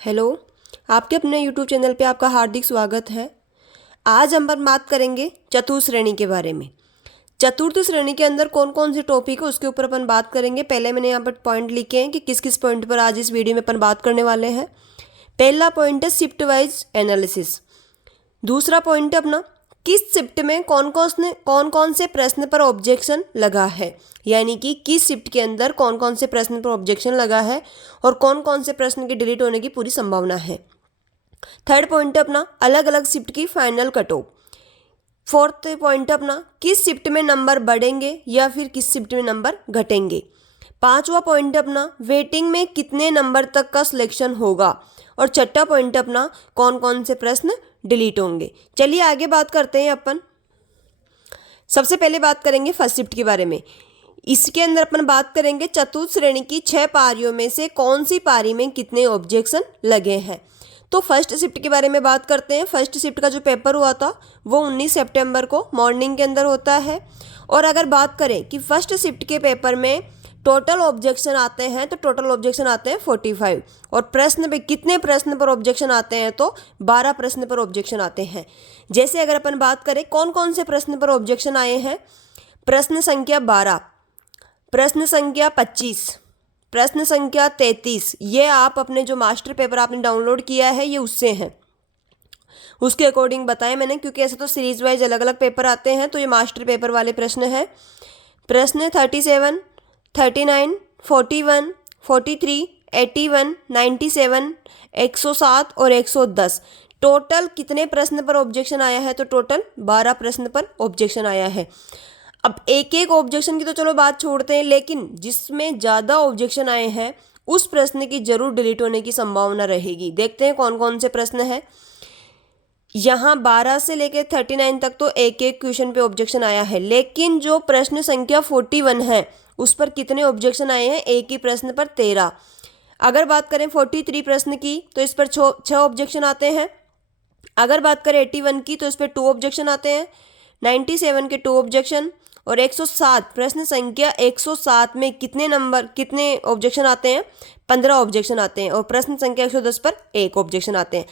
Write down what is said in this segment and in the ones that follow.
Hello. आपके अपने YouTube channel पे आपका हार्दिक स्वागत है। आज हम बात करेंगे चतुर्थ श्रेणी के बारे में। चतुर्थ श्रेणी के अंदर कौन कौन से टॉपिक है उसके ऊपर अपन बात करेंगे। पहले मैंने यहाँ पर पॉइंट लिखे हैं कि किस किस पॉइंट पर आज इस वीडियो में अपन बात करने वाले हैं। पहला पॉइंट है शिफ्ट वाइज एनालिसिस। दूसरा पॉइंट है अपना किस शिफ्ट में कौन कौन से प्रश्न पर ऑब्जेक्शन लगा है, यानी कि किस शिफ्ट के अंदर कौन कौन से प्रश्न पर ऑब्जेक्शन लगा है और कौन कौन से प्रश्न के डिलीट होने की पूरी संभावना है। थर्ड पॉइंट है अपना अलग अलग शिफ्ट की final cut off. Fourth point है अपना किस शिफ्ट में नंबर बढ़ेंगे या फिर किस शिफ्ट में नंबर घटेंगे। पांचवा पॉइंट है अपना वेटिंग में कितने नंबर तक का सिलेक्शन होगा। और छठा पॉइंट है अपना कौन कौन से प्रश्न डिलीट होंगे। चलिए आगे बात करते हैं अपन। सबसे पहले बात करेंगे फर्स्ट शिफ्ट के बारे में। इसके अंदर अपन बात करेंगे चतुर्थ श्रेणी की 6 पारियों में से कौन सी पारी में कितने ऑब्जेक्शन लगे हैं। तो फर्स्ट शिफ्ट के बारे में बात करते हैं। फर्स्ट शिफ्ट का जो पेपर हुआ था वो 19 सितंबर को मॉर्निंग के अंदर होता है। और अगर बात करें कि फर्स्ट शिफ्ट के पेपर में टोटल ऑब्जेक्शन आते हैं तो टोटल ऑब्जेक्शन आते हैं 45। और प्रश्न पे कितने प्रश्न पर ऑब्जेक्शन आते हैं तो 12 प्रश्न पर ऑब्जेक्शन आते हैं। जैसे अगर अपन बात करें कौन कौन से प्रश्न पर ऑब्जेक्शन आए हैं। प्रश्न संख्या 12, प्रश्न संख्या 25, प्रश्न संख्या 33। ये आप अपने जो मास्टर पेपर आपने डाउनलोड किया है ये उससे हैं, उसके अकॉर्डिंग बताएं मैंने, क्योंकि ऐसे तो सीरीज वाइज अलग अलग पेपर आते हैं तो ये मास्टर पेपर वाले प्रश्न हैं। प्रश्न 37, 39, 41, 43, 81, 97, 107 और 110। टोटल कितने प्रश्न पर ऑब्जेक्शन आया है तो टोटल 12 प्रश्न पर ऑब्जेक्शन आया है। अब एक एक ऑब्जेक्शन की तो चलो बात छोड़ते हैं, लेकिन जिसमें ज़्यादा ऑब्जेक्शन आए हैं उस प्रश्न की जरूर डिलीट होने की संभावना रहेगी। देखते हैं कौन कौन से प्रश्न हैं। यहाँ 12 से लेकर 39 तक तो एक एक क्वेश्चन पे ऑब्जेक्शन आया है, लेकिन जो प्रश्न संख्या 41 है उस पर कितने ऑब्जेक्शन आए हैं, एक ही प्रश्न पर 13। अगर बात करें 43 प्रश्न की तो इस पर 6 ऑब्जेक्शन आते हैं। अगर बात करें 81 की तो इस पर 2 ऑब्जेक्शन आते हैं। 97 के 2 ऑब्जेक्शन। और 107 प्रश्न संख्या 107 में कितने ऑब्जेक्शन आते हैं, 15 ऑब्जेक्शन आते हैं। और प्रश्न संख्या 110 पर 1 ऑब्जेक्शन आते हैं।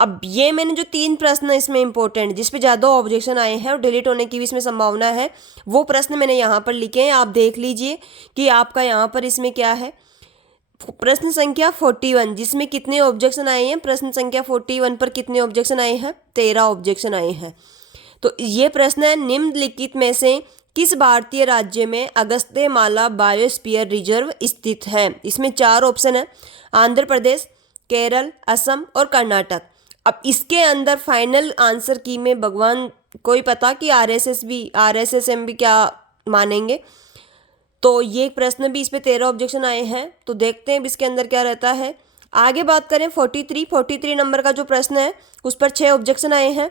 अब ये मैंने जो 3 प्रश्न इसमें इंपॉर्टेंट जिस पे ज़्यादा ऑब्जेक्शन आए हैं और डिलीट होने की भी इसमें संभावना है, वो प्रश्न मैंने यहाँ पर लिखे हैं। आप देख लीजिए कि आपका यहाँ पर इसमें क्या है। प्रश्न संख्या 41 जिसमें कितने ऑब्जेक्शन आए हैं, प्रश्न संख्या 41 पर कितने ऑब्जेक्शन आए हैं, 13 ऑब्जेक्शन आए हैं। तो ये प्रश्न है निम्नलिखित में से किस भारतीय राज्य में अगस्त्यमाला बायोस्फीयर रिजर्व स्थित है। इसमें 4 ऑप्शन है, आंध्र प्रदेश, केरल, असम और कर्नाटक। अब इसके अंदर फाइनल आंसर की में भगवान कोई पता कि आरएसएसएम भी क्या मानेंगे। तो ये प्रश्न भी इस पे 13 ऑब्जेक्शन आए हैं। तो देखते हैं इसके अंदर क्या रहता है। आगे बात करें 43 नंबर का जो प्रश्न है उस पर 6 ऑब्जेक्शन आए हैं।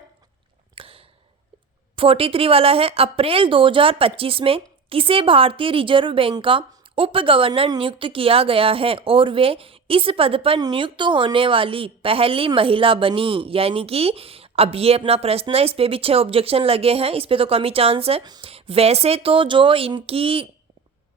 43 वाला है, अप्रैल 2025 में किसे भारतीय रिजर्व बैंक का उप गवर्नर नियुक्त किया गया है और वे इस पद पर नियुक्त होने वाली पहली महिला बनी। यानी कि अब ये अपना प्रश्न है, इस पे भी 6 ऑब्जेक्शन लगे हैं, इस पे तो कम ही चांस है। वैसे तो जो इनकी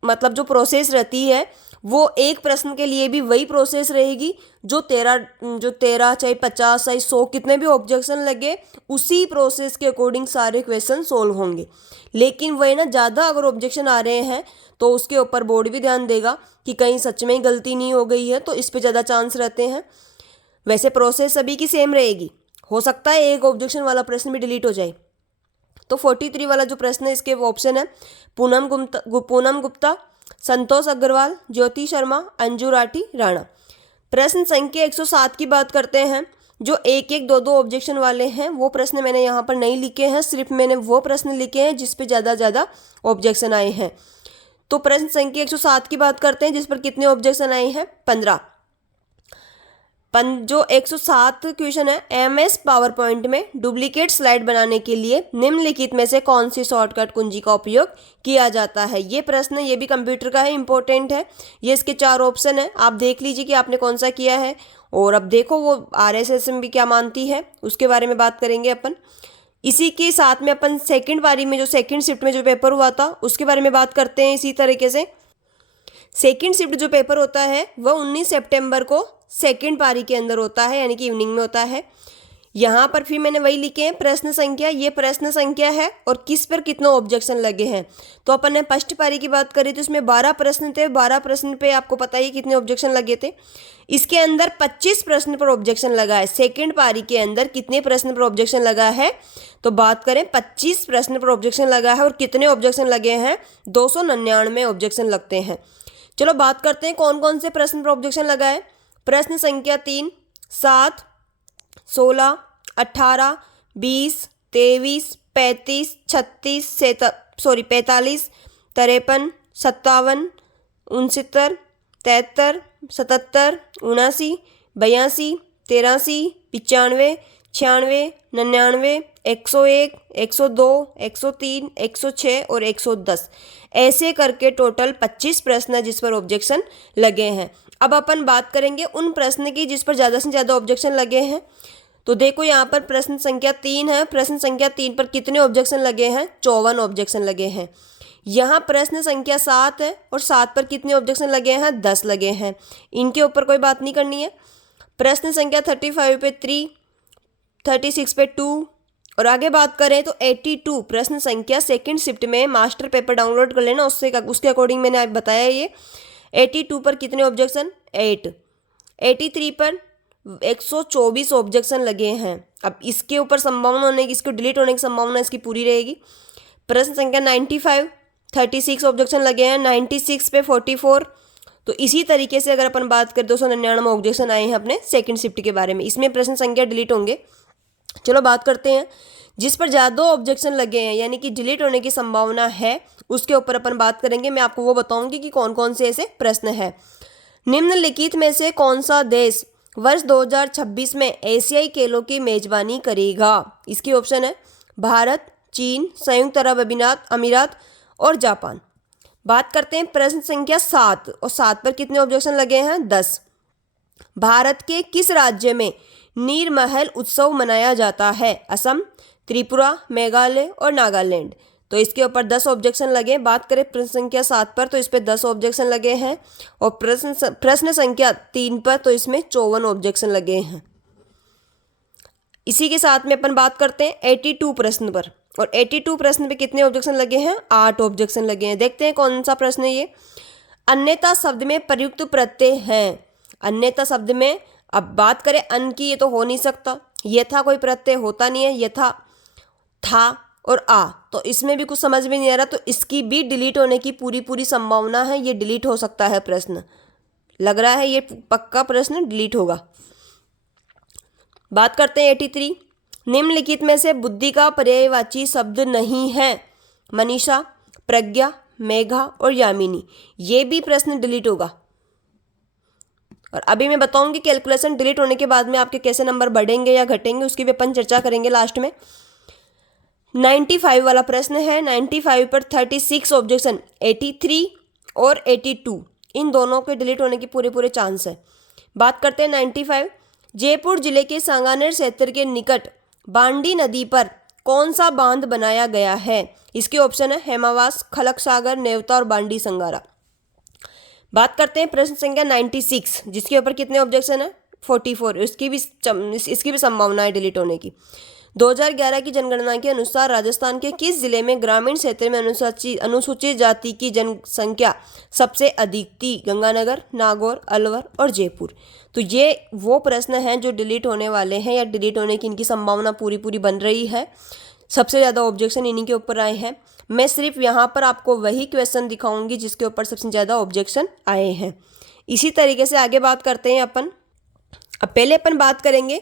मतलब जो प्रोसेस रहती है वो एक प्रश्न के लिए भी वही प्रोसेस रहेगी जो 13 चाहे 50 चाहे 100 कितने भी ऑब्जेक्शन लगे उसी प्रोसेस के अकॉर्डिंग सारे क्वेश्चन सोल्व होंगे। लेकिन वही ना ज़्यादा अगर ऑब्जेक्शन आ रहे हैं तो उसके ऊपर बोर्ड भी ध्यान देगा कि कहीं सच में ही गलती नहीं हो गई है, तो इस पे ज़्यादा चांस रहते हैं। वैसे प्रोसेस सभी की सेम रहेगी, हो सकता है एक ऑब्जेक्शन वाला प्रश्न भी डिलीट हो जाए। तो 43 वाला जो प्रश्न है इसके ऑप्शन है पूनम गुप्ता, संतोष अग्रवाल, ज्योति शर्मा, अंजू राठी, राणा। प्रश्न संख्या 107 की बात करते हैं। जो एक एक दो ऑब्जेक्शन वाले हैं वो प्रश्न मैंने यहाँ पर नहीं लिखे हैं, सिर्फ मैंने वो प्रश्न लिखे हैं जिस पे ज़्यादा ऑब्जेक्शन आए हैं। तो प्रश्न संख्या 107 की बात करते हैं जिस पर कितने ऑब्जेक्शन आए हैं, 15। जो 107 क्वेश्चन है, एमएस पावर पॉइंट में डुप्लीकेट स्लाइड बनाने के लिए निम्नलिखित में से कौन सी शॉर्टकट कुंजी का उपयोग किया जाता है। ये प्रश्न ये भी कंप्यूटर का है, इंपॉर्टेंट है। ये इसके 4 ऑप्शन है, आप देख लीजिए कि आपने कौन सा किया है। और अब देखो वो आरएसएसएम भी क्या मानती है उसके बारे में बात करेंगे अपन। इसी के साथ में अपन सेकंड पारी में जो सेकंड शिफ्ट में जो पेपर हुआ था उसके बारे में बात करते हैं। इसी तरीके से सेकंड शिफ्ट जो पेपर होता है वह 19 सितंबर को सेकंड पारी के अंदर होता है, यानी कि इवनिंग में होता है। यहाँ पर फिर मैंने वही लिखे हैं प्रश्न संख्या, ये प्रश्न संख्या है और किस पर कितना ऑब्जेक्शन लगे हैं। तो अपन ने फर्स्ट पारी की बात करी तो इसमें 12 प्रश्न थे, 12 प्रश्न पे आपको पता ही कितने ऑब्जेक्शन लगे थे। इसके अंदर 25 प्रश्न पर ऑब्जेक्शन लगा है। सेकंड पारी के अंदर कितने प्रश्न पर ऑब्जेक्शन लगा है, तो बात करें 25 प्रश्न पर ऑब्जेक्शन लगा है। और कितने ऑब्जेक्शन लगे हैं, 299 ऑब्जेक्शन लगते हैं। चलो बात करते हैं कौन कौन से प्रश्न पर ऑब्जेक्शन लगा है। प्रश्न संख्या 3, 7, 16, 18, 20, 23, 35, 36, 45, 53, 57, 69, 73, 77, 79, 82, 83, 95, 96, 99, 101, 102, 103, 106 और 110, ऐसे करके टोटल 25 प्रश्न है जिस पर ऑब्जेक्शन लगे हैं। अब अपन बात करेंगे उन प्रश्न की जिस पर ज़्यादा से ज़्यादा ऑब्जेक्शन लगे हैं। तो देखो यहाँ पर प्रश्न संख्या 3 है। प्रश्न संख्या 3 पर कितने ऑब्जेक्शन लगे हैं, 54 ऑब्जेक्शन लगे हैं। यहाँ प्रश्न संख्या 7 है और 7 पर कितने ऑब्जेक्शन लगे हैं, 10 लगे हैं। इनके ऊपर कोई बात नहीं करनी है। प्रश्न संख्या 35 पे 3, 36 पे 2 और आगे बात करें तो 82 प्रश्न संख्या सेकंड शिफ्ट में मास्टर पेपर डाउनलोड कर लेना, उसके अकॉर्डिंग मैंने आप बताया। ये 82 पर कितने ऑब्जेक्शन, 8। 83 पर 124 ऑब्जेक्शन लगे हैं। अब इसके ऊपर संभावना होने की, इसको डिलीट होने की संभावना इसकी पूरी रहेगी। प्रश्न संख्या 95, 36 ऑब्जेक्शन लगे हैं। 96 पे 44। तो इसी तरीके से अगर अपन बात करें 299 ऑब्जेक्शन आए हैं अपने सेकंड शिफ्ट के बारे में। इसमें प्रश्न संख्या डिलीट होंगे। चलो बात करते हैं जिस पर ज़्यादा ऑब्जेक्शन लगे हैं यानी कि डिलीट होने की संभावना है, उसके ऊपर अपन बात करेंगे। मैं आपको वो बताऊंगी कि कौन कौन से ऐसे प्रश्न हैं। निम्नलिखित में से कौन सा देश वर्ष 2026 में एशियाई खेलों की मेजबानी करेगा। इसकी ऑप्शन है भारत, चीन, संयुक्त अरब अमीरात और जापान। बात करते हैं प्रश्न संख्या 7 और 7 पर कितने ऑब्जेक्शन लगे हैं, 10। भारत के किस राज्य में नीरमहल उत्सव मनाया जाता है, असम, त्रिपुरा, मेघालय और नागालैंड। तो इसके ऊपर 10 ऑब्जेक्शन लगे। बात करें प्रश्न संख्या 7 पर तो इस पर 10 ऑब्जेक्शन लगे हैं और प्रश्न संख्या 3 पर तो इसमें 54 ऑब्जेक्शन लगे हैं। इसी के साथ में अपन बात करते हैं 82 प्रश्न पर और 82 प्रश्न पे कितने ऑब्जेक्शन लगे हैं, 8 ऑब्जेक्शन लगे हैं। देखते हैं कौन सा प्रश्न है ये। अन्यथा शब्द में प्रयुक्त प्रत्यय हैं। अन्यथा शब्द में अब बात करें अन की, ये तो हो नहीं सकता। यथा कोई प्रत्यय होता नहीं है, यथा, था और आ, तो इसमें भी कुछ समझ में नहीं आ रहा। तो इसकी भी डिलीट होने की पूरी संभावना है। ये डिलीट हो सकता है प्रश्न, लग रहा है ये पक्का प्रश्न डिलीट होगा। बात करते हैं 83। निम्नलिखित में से बुद्धि का पर्यायवाची शब्द नहीं है, मनीषा, प्रज्ञा, मेघा और यामिनी। ये भी प्रश्न डिलीट होगा। और अभी मैं बताऊंगी कैलकुलेशन डिलीट होने के बाद में आपके कैसे नंबर बढ़ेंगे या घटेंगे, उसकी भी अपन चर्चा करेंगे लास्ट में। 95 वाला प्रश्न है। 95 पर 36 ऑब्जेक्शन, 83 और 82 इन दोनों के डिलीट होने की पूरे चांस है। बात करते हैं 95। जयपुर जिले के सांगानेर क्षेत्र के निकट बांडी नदी पर कौन सा बांध बनाया गया है। इसके ऑप्शन है हेमावास, खलक सागर, नेवता और बांडी संगारा। बात करते हैं प्रश्न संख्या 96 जिसके ऊपर कितने ऑब्जेक्शन है, 44। इसकी भी संभावना है डिलीट होने की। 2011 की जनगणना के अनुसार राजस्थान के किस जिले में ग्रामीण क्षेत्र में अनुसूचित जाति की जनसंख्या सबसे अधिक थी, गंगानगर, नागौर, अलवर और जयपुर। तो ये वो प्रश्न हैं जो डिलीट होने वाले हैं या डिलीट होने की इनकी संभावना पूरी बन रही है। सबसे ज़्यादा ऑब्जेक्शन इन्हीं के ऊपर आए हैं। मैं सिर्फ यहाँ पर आपको वही क्वेश्चन दिखाऊंगी जिसके ऊपर सबसे ज़्यादा ऑब्जेक्शन आए हैं। इसी तरीके से आगे बात करते हैं अपन। अब पहले अपन बात करेंगे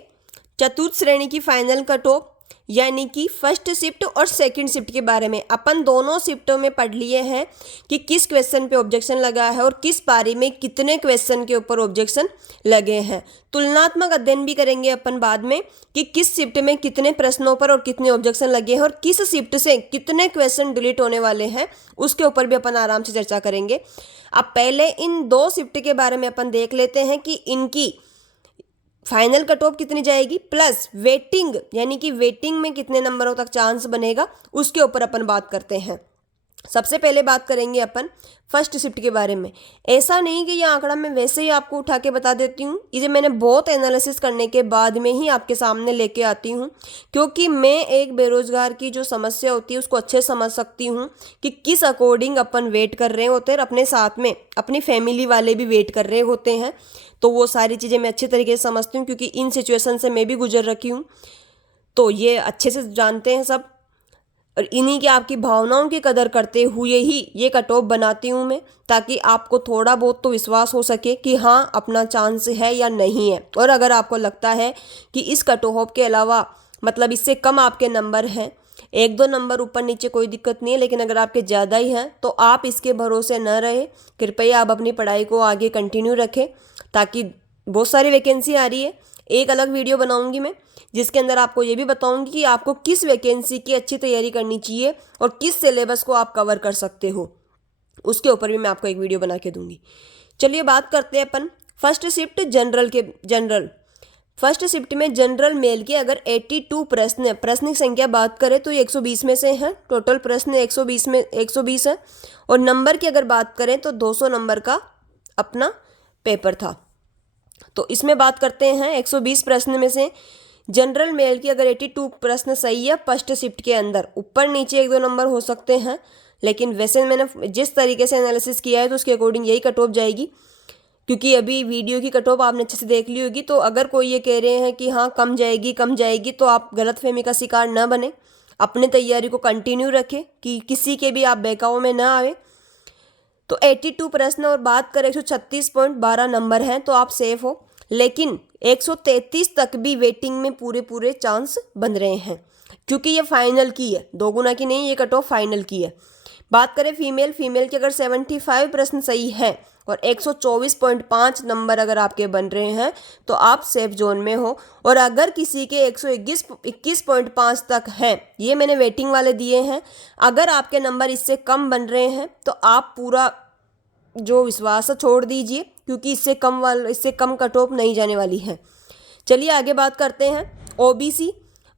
चतुर्थ श्रेणी की फाइनल कट ऑफ यानी कि फर्स्ट शिफ्ट और सेकंड शिफ्ट के बारे में। अपन दोनों शिफ्टों में पढ़ लिए हैं कि किस क्वेश्चन पे ऑब्जेक्शन लगा है और किस पारी में कितने क्वेश्चन के ऊपर ऑब्जेक्शन लगे हैं। तुलनात्मक अध्ययन भी करेंगे अपन बाद में कि किस शिफ्ट में कितने प्रश्नों पर और कितने ऑब्जेक्शन लगे हैं और किस शिफ्ट से कितने क्वेश्चन डिलीट होने वाले हैं, उसके ऊपर भी अपन आराम से चर्चा करेंगे। अब पहले इन 2 शिफ्ट के बारे में अपन देख लेते हैं कि इनकी फाइनल कट ऑफ कितनी जाएगी, प्लस वेटिंग यानी कि वेटिंग में कितने नंबरों तक चांस बनेगा, उसके ऊपर अपन बात करते हैं। सबसे पहले बात करेंगे अपन फर्स्ट शिफ्ट के बारे में। ऐसा नहीं कि ये आंकड़ा मैं वैसे ही आपको उठा के बता देती हूँ, इसे मैंने बहुत एनालिसिस करने के बाद में ही आपके सामने लेके आती हूँ, क्योंकि मैं एक बेरोजगार की जो समस्या होती है उसको अच्छे से समझ सकती हूँ कि किस अकॉर्डिंग अपन वेट कर रहे होते हैं, और अपने साथ में अपनी फैमिली वाले भी वेट कर रहे होते हैं। तो वो सारी चीज़ें मैं अच्छे तरीके से समझती हूँ, क्योंकि इन सिचुएशन से मैं भी गुजर रखी हूँ, तो ये अच्छे से जानते हैं सब। और इन्हीं की आपकी भावनाओं की कदर करते हुए ही ये कट ऑफ बनाती हूँ मैं, ताकि आपको थोड़ा बहुत तो विश्वास हो सके कि हाँ अपना चांस है या नहीं है। और अगर आपको लगता है कि इस कट ऑफ के अलावा मतलब इससे कम आपके नंबर हैं, 1-2 नंबर ऊपर नीचे कोई दिक्कत नहीं है, लेकिन अगर आपके ज़्यादा ही हैं तो आप इसके भरोसे न रहे। कृपया आप अपनी पढ़ाई को आगे कंटिन्यू रखें, ताकि बहुत सारी वैकेंसी आ रही है। एक अलग वीडियो बनाऊंगी मैं, जिसके अंदर आपको ये भी बताऊंगी कि आपको किस वैकेंसी की अच्छी तैयारी करनी चाहिए और किस सिलेबस को आप कवर कर सकते हो, उसके ऊपर भी मैं आपको एक वीडियो बना के दूंगी। चलिए बात करते हैं अपन first shift general first shift में जनरल मेल के अगर 82 प्रश्न की संख्या बात करें तो ये 120 में से हैं। टोटल प्रश्न 120 है। और नंबर की अगर बात करें तो 200 नंबर का अपना पेपर था। तो इसमें बात करते हैं 120 प्रश्न में से जनरल मेल की अगर 82 प्रश्न सही है फर्स्ट शिफ्ट के अंदर, ऊपर नीचे 1-2 नंबर हो सकते हैं, लेकिन वैसे मैंने जिस तरीके से एनालिसिस किया है तो उसके अकॉर्डिंग यही कट ऑफ जाएगी। क्योंकि अभी वीडियो की कट ऑफ आपने अच्छे से देख ली होगी, तो अगर कोई ये कह रहे हैं कि हाँ कम जाएगी तो आप गलतफहमी का शिकार न बने, अपनी तैयारी को कंटिन्यू रखें कि किसी के भी आप बहकावे में ना आए। तो 82 प्रश्न और बात करें 136.12 नंबर हैं तो आप सेफ हो, लेकिन 133 तक भी वेटिंग में पूरे चांस बन रहे हैं, क्योंकि ये फाइनल की है, 2 गुना की नहीं, ये कट ऑफ फाइनल की है। बात करें फीमेल की अगर 75 प्रश्न सही है और 124.5 नंबर अगर आपके बन रहे हैं तो आप सेफ जोन में हो। और अगर किसी के 121.5 तक हैं, ये मैंने वेटिंग वाले दिए हैं, अगर आपके नंबर इससे कम बन रहे हैं तो आप पूरा जो विश्वास है छोड़ दीजिए, क्योंकि इससे कम कट ऑफ नहीं जाने वाली है। चलिए आगे बात करते हैं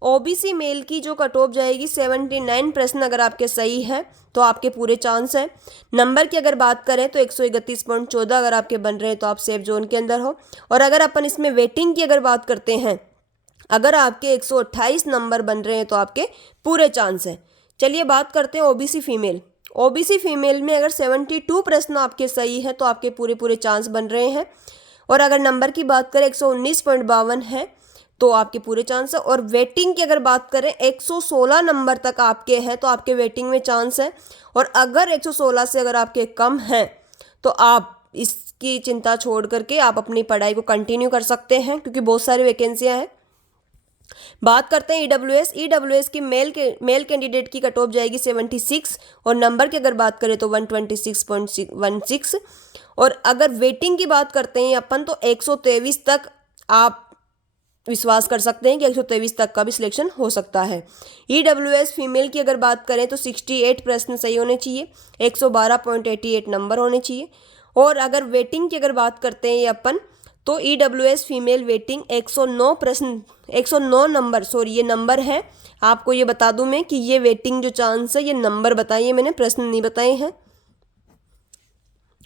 ओबीसी मेल की जो कट ऑफ जाएगी 79 प्रश्न अगर आपके सही हैं तो आपके पूरे चांस हैं। नंबर की अगर बात करें तो 131.14 अगर आपके बन रहे हैं तो आप सेफ जोन के अंदर हो। और अगर अपन इसमें वेटिंग की अगर बात करते हैं, अगर आपके 128 नंबर बन रहे हैं तो आपके पूरे चांस हैं। चलिए बात करते हैं ओबीसी फीमेल में अगर 72 प्रश्न आपके सही है तो आपके पूरे चांस बन रहे हैं। और अगर नंबर की बात करें 119.52 है तो आपके पूरे चांस है। और वेटिंग की अगर बात करें 116 नंबर तक आपके हैं तो आपके वेटिंग में चांस है। और अगर 116 से अगर आपके कम हैं तो आप इसकी चिंता छोड़ करके आप अपनी पढ़ाई को कंटिन्यू कर सकते हैं, क्योंकि बहुत सारी वैकेंसियां हैं। बात करते हैं ईडब्ल्यूएस की मेल कैंडिडेट की कट ऑफ जाएगी 76 और नंबर की अगर बात करें तो 126.16। और अगर वेटिंग की बात करते हैं अपन तो 123 तक आप विश्वास कर सकते हैं कि 123 तक का भी सिलेक्शन हो सकता है। ईडब्ल्यूएस फीमेल की अगर बात करें तो 68 प्रश्न सही होने चाहिए, 112.88 नंबर होने चाहिए। और अगर वेटिंग की अगर बात करते हैं अपन तो ईडब्ल्यूएस फीमेल वेटिंग 109 नंबर, ये नंबर है। आपको ये बता दूं मैं कि ये वेटिंग जो चांस है ये नंबर बताइए, मैंने प्रश्न नहीं बताए हैं।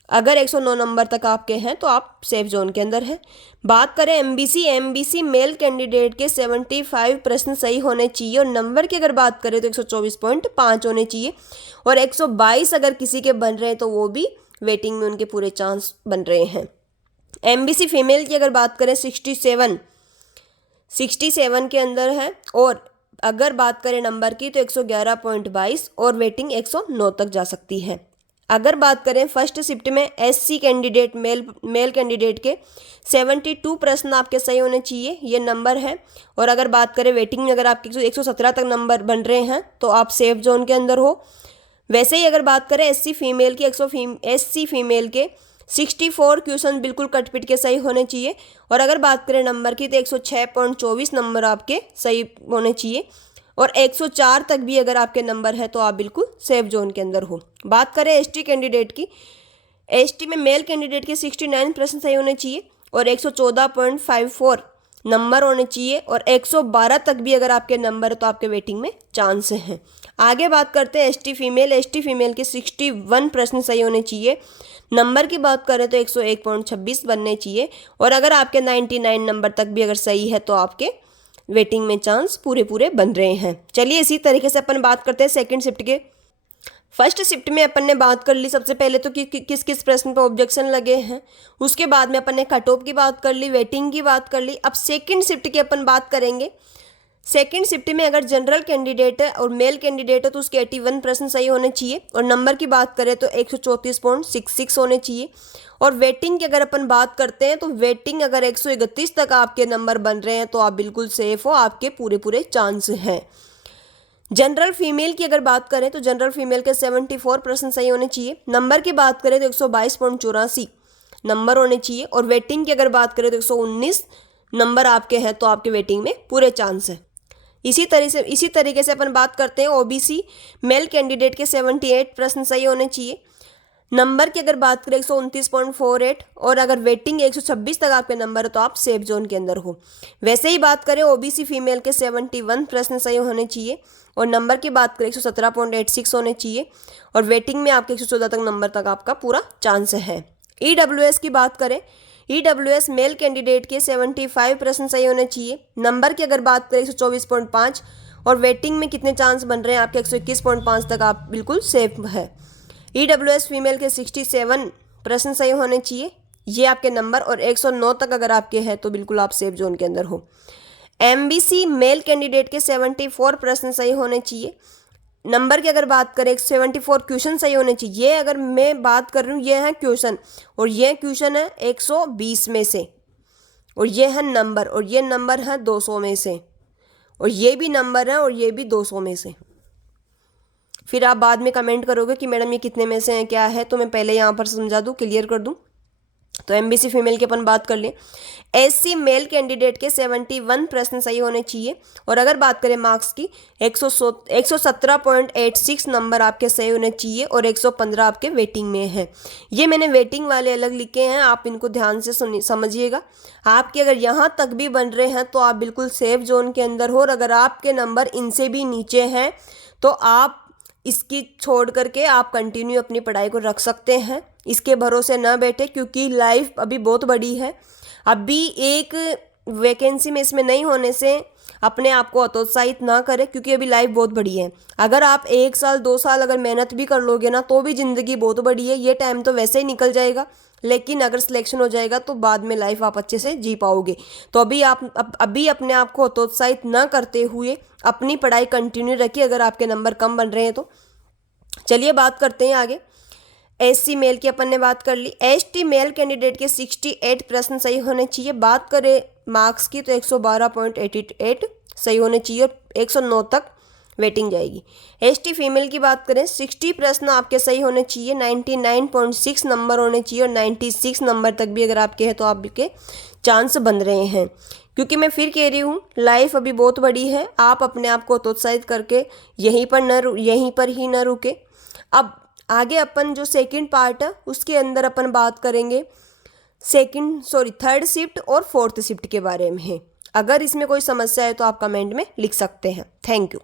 अगर 109 नंबर तक आपके हैं तो आप सेफ जोन के अंदर हैं। बात करें एमबीसी मेल कैंडिडेट के 75 प्रश्न सही होने चाहिए और नंबर की अगर बात करें तो 124.5 होने चाहिए। और 122 अगर किसी के बन रहे हैं तो वो भी वेटिंग में उनके पूरे चांस बन रहे हैं। एमबीसी फीमेल की अगर बात करें 67 के अंदर है। और अगर बात करें नंबर की तो 111.22 और वेटिंग 109 तक जा सकती है। अगर बात करें फर्स्ट शिफ्ट में एससी कैंडिडेट मेल कैंडिडेट के 72 प्रश्न आपके सही होने चाहिए, ये नंबर है। और अगर बात करें वेटिंग में अगर आपके 117 तक नंबर बन रहे हैं तो आप सेफ जोन के अंदर हो। वैसे ही अगर बात करें एससी फीमेल के 64 क्वेश्चन बिल्कुल कटपिट के सही होने चाहिए। और अगर बात करें नंबर की तो 106.24 नंबर आपके सही होने चाहिए। और 104 तक भी अगर आपके नंबर है तो आप बिल्कुल सेफ जोन के अंदर हो। बात करें एसटी कैंडिडेट की, एसटी में मेल कैंडिडेट के 69 प्रश्न सही होने चाहिए और 114.54 नंबर होने चाहिए और 112 तक भी अगर आपके नंबर है तो आपके वेटिंग में चांस हैं। आगे बात करते हैं एसटी फीमेल के 61 प्रश्न सही होने चाहिए। नंबर की बात करें तो 101.26 बनने चाहिए और अगर आपके 99 नंबर तक भी अगर सही है तो आपके वेटिंग में चांस पूरे बन रहे हैं। चलिए इसी तरीके से अपन बात करते हैं सेकंड शिफ्ट के। फर्स्ट शिफ्ट में अपन ने बात कर ली सबसे पहले तो किस किस प्रश्न पर ऑब्जेक्शन लगे हैं, उसके बाद में अपन ने कट ऑफ की बात कर ली, वेटिंग की बात कर ली। अब सेकंड शिफ्ट की अपन बात करेंगे। सेकंड शिफ्ट में अगर जनरल कैंडिडेट है और मेल कैंडिडेट है तो उसके 81 प्रश्न सही होने चाहिए और नंबर की बात करें तो 134.66 होने चाहिए। और वेटिंग की अगर अपन बात करते हैं तो वेटिंग अगर 131 तक आपके नंबर बन रहे हैं तो आप बिल्कुल सेफ हो, आपके पूरे चांस हैं। जनरल फीमेल की अगर बात करें तो जनरल फीमेल के 74 प्रश्न सही होने चाहिए। नंबर की बात करें तो 122.84 नंबर होने चाहिए और वेटिंग की अगर बात करें तो 119 नंबर आपके हैं तो आपके वेटिंग में पूरे चांस है। इसी तरीके से अपन बात करते हैं ओबीसी मेल कैंडिडेट के 78 प्रश्न सही होने चाहिए। नंबर की अगर बात करें 129.48 और अगर वेटिंग 126 तक आपके नंबर है तो आप सेफ जोन के अंदर हो। वैसे ही बात करें ओबीसी फीमेल के 71 प्रश्न सही होने चाहिए और नंबर की बात करें 117.86 होने चाहिए और वेटिंग में आपके 114 तक नंबर तक आपका पूरा चांस है। ईडब्ल्यूएस की बात करें, ईडब्ल्यूएस मेल कैंडिडेट के 75 प्रश्न सही होने चाहिए। नंबर की अगर बात करें 124.5 और वेटिंग में कितने चांस बन रहे हैं आपके 121.5 तक आप बिल्कुल सेफ है। ईडब्ल्यूएस फीमेल के 67 प्रश्न सही होने चाहिए, ये आपके नंबर और 109 तक अगर आपके हैं तो बिल्कुल आप सेफ जोन के अंदर हो। एमबीसी मेल कैंडिडेट के 74 प्रश्न सही होने चाहिए। नंबर की अगर बात करें 74 क्वेश्चन सही होने चाहिए। ये अगर मैं बात कर रही हूँ ये है क्वेश्चन और ये क्वेश्चन है 120 में से और ये है नंबर और ये नंबर है 200 में से और ये भी नंबर है और ये भी 200 में से। फिर आप बाद में कमेंट करोगे कि मैडम ये कितने में से हैं क्या है, तो मैं पहले यहाँ पर समझा दूँ, क्लियर कर दूँ। तो एमबीसी फीमेल की अपन बात कर लें। एससी मेल कैंडिडेट के 71 प्रश्न सही होने चाहिए और अगर बात करें मार्क्स की 117.86 नंबर आपके सही होने चाहिए और 115 आपके वेटिंग में हैं। ये मैंने वेटिंग वाले अलग लिखे हैं, आप इनको ध्यान से समझिएगा। आपके अगर यहाँ तक भी बन रहे हैं तो आप बिल्कुल सेफ जोन के अंदर हो और अगर आपके नंबर इनसे भी नीचे हैं तो आप इसकी छोड़ करके आप कंटिन्यू अपनी पढ़ाई को रख सकते हैं। इसके भरोसे न बैठे क्योंकि लाइफ अभी बहुत बड़ी है। अभी एक वैकेंसी में इसमें नहीं होने से अपने आप को हतोत्साहित ना करें क्योंकि अभी लाइफ बहुत बड़ी है। अगर आप 1 साल 2 साल अगर मेहनत भी कर लोगे ना तो भी ज़िंदगी बहुत बड़ी है। ये टाइम तो वैसे ही निकल जाएगा, लेकिन अगर सिलेक्शन हो जाएगा तो बाद में लाइफ आप अच्छे से जी पाओगे। तो अभी अपने आप को हतोत्साहित न करते हुए अपनी पढ़ाई कंटिन्यू रखिए अगर आपके नंबर कम बन रहे हैं तो। चलिए बात करते हैं आगे। एससी मेल की अपन ने बात कर ली। एसटी मेल कैंडिडेट के 68 प्रश्न सही होने चाहिए। बात करें मार्क्स की तो 112.88 सही होने चाहिए और 109 तक वेटिंग जाएगी। एसटी फीमेल की बात करें 60 प्रश्न आपके सही होने चाहिए, 99.6 नंबर होने चाहिए और 96 नंबर तक भी अगर आपके हैं तो आपके चांस बन रहे हैं। क्योंकि मैं फिर कह रही हूँ लाइफ अभी बहुत बड़ी है, आप अपने आप को हतोत्साहित करके यहीं पर ही न रुके। अब आगे अपन जो सेकंड पार्ट है उसके अंदर अपन बात करेंगे थर्ड शिफ्ट और फोर्थ शिफ्ट के बारे में। अगर इसमें कोई समस्या है तो आप कमेंट में लिख सकते हैं। Thank you.